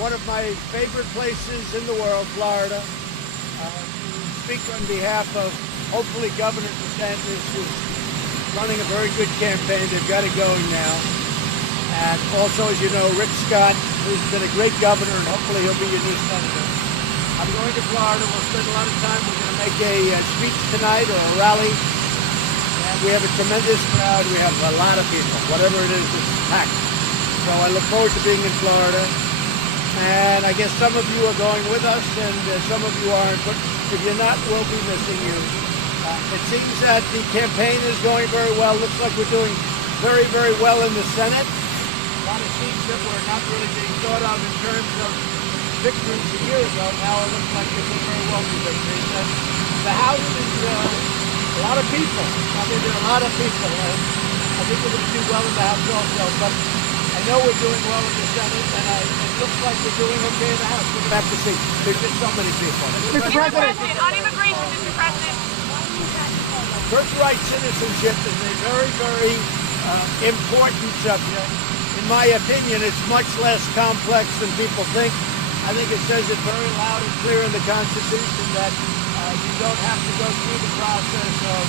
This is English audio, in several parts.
one of my favorite places in the world, Florida, to speak on behalf of hopefully Governor DeSantis, who's running a very good campaign. They've got it going now. And also, as you know, Rick Scott, who's been a great governor, and hopefully he'll be your new senator. I'm going to Florida. We'll spend a lot of time. We're going to make a speech tonight or a rally. And we have a tremendous crowd. We have a lot of people. Whatever it is, it's packed. So I look forward to being in Florida. And I guess some of you are going with us, and some of you aren't. But if you're not, we'll be missing you. It seems that the campaign is going very well. Looks like we're doing very, very well in the Senate. A lot of seats that were not really being thought of in terms of victories a year ago. Now it looks like they're doing very well for victories. And the House is a lot of people. I mean, there are a lot of people. And I think we're going to do well in the House also. But I know we're doing well in the Senate, and it looks like we're doing okay in the House. We're going to have to see. There's just so many people. Mr. President, on immigration, Mr. President. Birthright citizenship is a very, very important subject. In my opinion, it's much less complex than people think. I think it says it very loud and clear in the Constitution that you don't have to go through the process of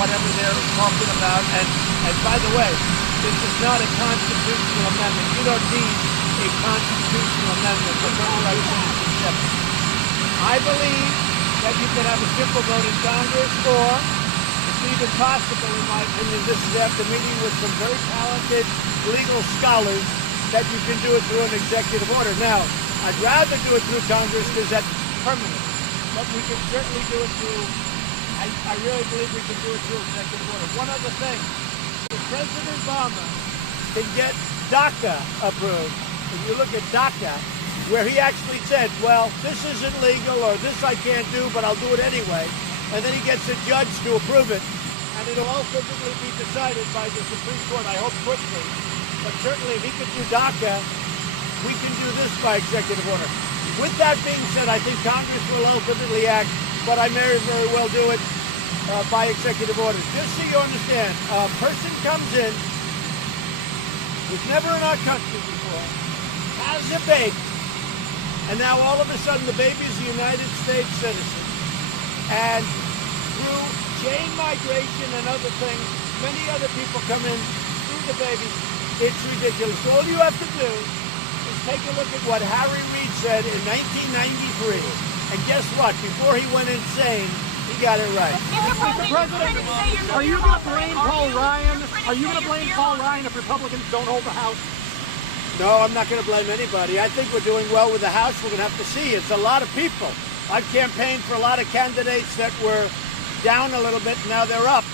whatever they're talking about. And by the way, this is not a constitutional amendment. You don't need a constitutional amendment for birthright citizenship. I believe that you can have a simple vote in Congress, or it's even possible, in my opinion, this is after meeting with some very talented legal scholars, that you can do it through an executive order. Now, I'd rather do it through Congress because that's permanent. But we can certainly do it through, I really believe we can do it through executive order. One other thing, if President Obama can get DACA approved, if you look at DACA, where he actually said, well, this isn't legal or this I can't do, but I'll do it anyway. And then he gets a judge to approve it. And it'll ultimately be decided by the Supreme Court, I hope quickly. But certainly if he could do DACA, we can do this by executive order. With that being said, I think Congress will ultimately act, but I may very well do it by executive order. Just so you understand, a person comes in, was never in our country before, has a baby, and now all of a sudden the baby's a United States citizen. And through chain migration and other things, many other people come in through the baby. It's ridiculous. All you have to do is take a look at what Harry Reid said in 1993. And guess what? Before he went insane, he got it right. Mr. President, are you going to blame Paul Ryan? Are you going to blame Paul Ryan if Republicans don't hold the House? No, I'm not going to blame anybody. I think we're doing well with the House. We're going to have to see. It's a lot of people. I've campaigned for a lot of candidates that were down a little bit, and now they're up.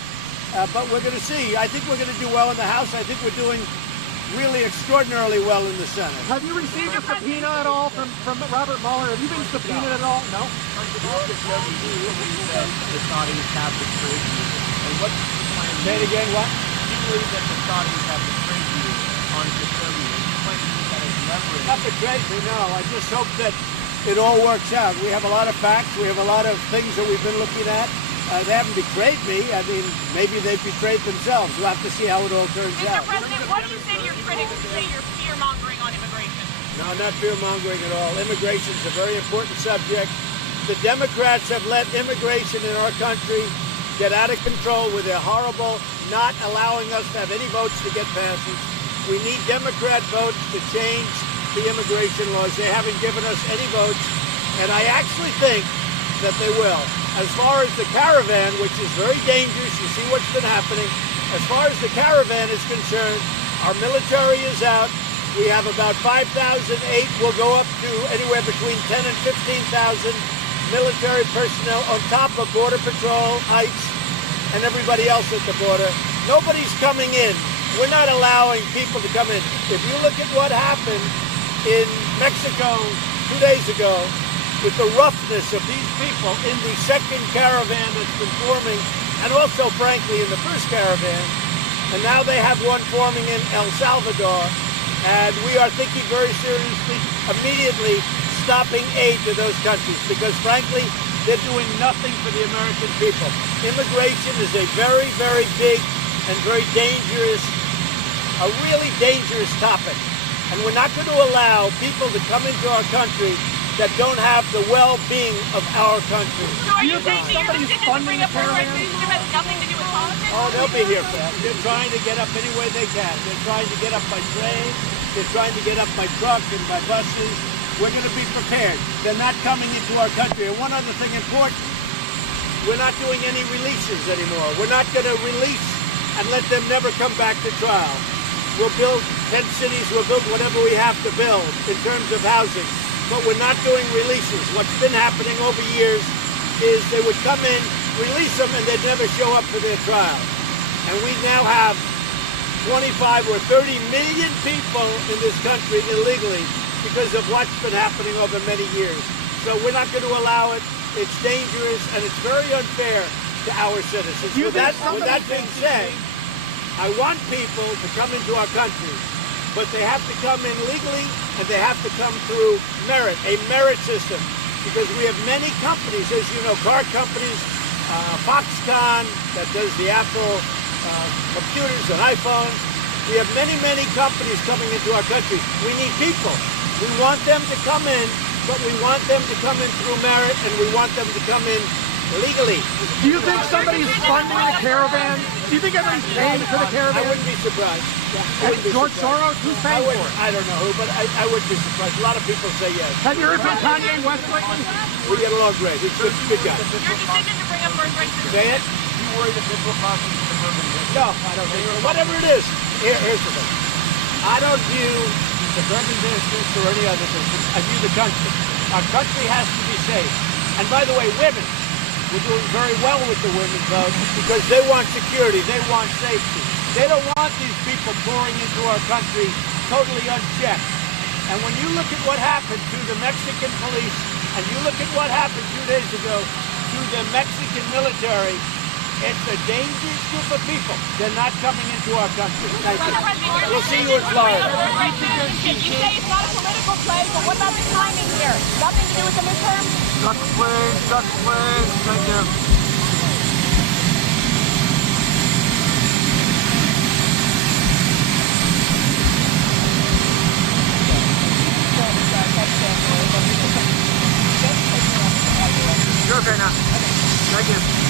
But we're going to see. I think we're going to do well in the House. I think we're doing really extraordinarily well in the Senate. Have you received a subpoena at all from Robert Mueller? Have you been subpoenaed at all? No? The Saudis have betrayed you. And what's the plan? Say it again, what? Do you believe that the Saudis have betrayed you on Security? And you plan to use that as leverage? Not betrayed me, no. I just hope that it all works out. We have a lot of facts. We have a lot of things that we've been looking at. They haven't betrayed me. I mean, maybe they've betrayed themselves. We'll have to see how it all turns out. Mr. President, what do you say to your critics who say you're fear-mongering on immigration? No, not fear-mongering at all. Immigration is a very important subject. The Democrats have let immigration in our country get out of control with their horrible not allowing us to have any votes to get passes. We need Democrat votes to change the immigration laws. They haven't given us any votes, and I actually think that they will. As far as the caravan, which is very dangerous, you see what's been happening. As far as the caravan is concerned, our military is out. We have about 5,008. We'll go up to anywhere between 10 and 15,000 military personnel on top of Border Patrol, ICE, and everybody else at the border. Nobody's coming in. We're not allowing people to come in. If you look at what happened in Mexico 2 days ago, with the roughness of these people in the second caravan that's been forming, and also, frankly, in the first caravan, and now they have one forming in El Salvador, and we are thinking very seriously, immediately stopping aid to those countries, because, frankly, they're doing nothing for the American people. Immigration is a very, very big and very dangerous, a really dangerous topic. And we're not going to allow people to come into our country that don't have the well-being of our country. So are Do you you saying think that your somebody's decision to funding bring the up birthright caravan? citizenship has nothing to do with politics? Oh, they'll be here for that. They're trying to get up any way they can. They're trying to get up by train. They're trying to get up by truck and by buses. We're going to be prepared. They're not coming into our country. And one other thing important, we're not doing any releases anymore. We're not going to release and let them never come back to trial. We'll build 10 cities. We'll build whatever we have to build in terms of housing. But we're not doing releases. What's been happening over years is they would come in, release them, and they'd never show up for their trial. And we now have 25 or 30 million people in this country illegally because of what's been happening over many years. So we're not going to allow it. It's dangerous, and it's very unfair to our citizens. With that being said, I want people to come into our country, but they have to come in legally, and they have to come through merit, a merit system. Because we have many companies, as you know, car companies, Foxconn, that does the Apple computers and iPhones. We have many, many companies coming into our country. We need people. We want them to come in, but we want them to come in through merit, and we want them to come in legally. Do you think somebody's funding the caravan? Do you think everybody's paying for the I caravan? wouldn't be surprised. I wouldn't be George surprised. Soros? Who's paying for it? I don't know who, but I wouldn't be surprised. A lot of people say yes. Have you heard from Kanye West lately? We get along great. He's a good guy. Your decision to bring up birthright citizenship. Say it? You worry that this will cause some suburban districts? No, I don't think so. Whatever it is, here's the thing. I don't view suburban districts or any other districts. I view the country. Our country has to be safe. And by the way, women, we're doing very well with the women's vote because they want security. They want safety. They don't want these people pouring into our country totally unchecked. And when you look at what happened to the Mexican police, and you look at what happened 2 days ago to the Mexican military, it's a dangerous group of people. They're not coming into our country. Thank you. We'll see you in Florida. You say it's not a political play, but what about the timing here? Nothing to do with the midterm? Duck please, duck please. Thank you. You're okay now. Thank you.